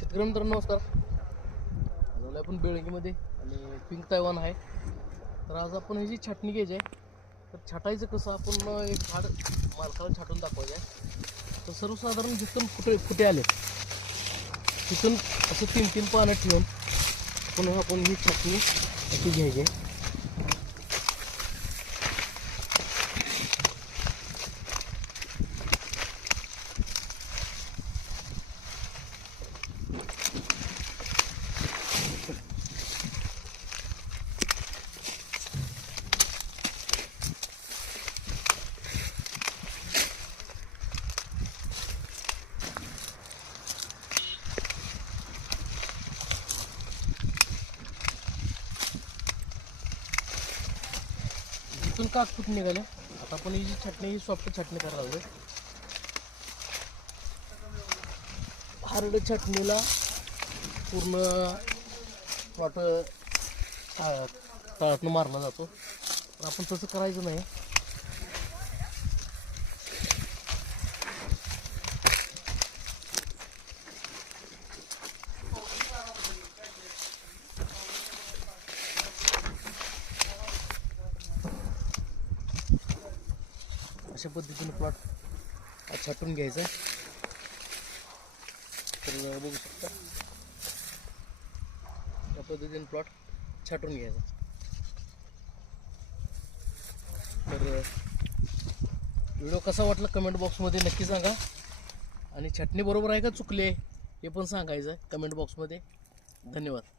शेतकरी मित्रांनो नमस्कार. आलो आपण बेळंकीमध्ये आणि पिंक तायवान आहे. तर आज आपण ह्याची छाटणी घ्यायची आहे. तर छाटायचं कसं, आपण एक झाड मालकाला छाटून दाखवायचं आहे. तर सर्वसाधारण जिथून फुटे आले तिथून असं 3-3 पानं ठेवून पुन्हा आपण ही छाटणी अशी घ्यायची आहे. इथून काग फूट निघाले. आता आपण ही जी छाटणी, ही सॉफ्ट छाटणी करायला लागलो. हार्ड छाटणीला पूर्ण वाट तळातून मारला जातो. तर आपण तसं करायचं नाही. अशा पद्धतीने प्लॉट छाटून घ्यायचा. तर बघू शकता या पद्धतीने प्लॉट छाटून घ्यायचा. तर व्हिडिओ कसा वाटला कमेंट बॉक्समध्ये नक्की सांगा. आणि छाटणी बरोबर आहे का चुकले हे पण सांगायचं कमेंट बॉक्समध्ये. धन्यवाद.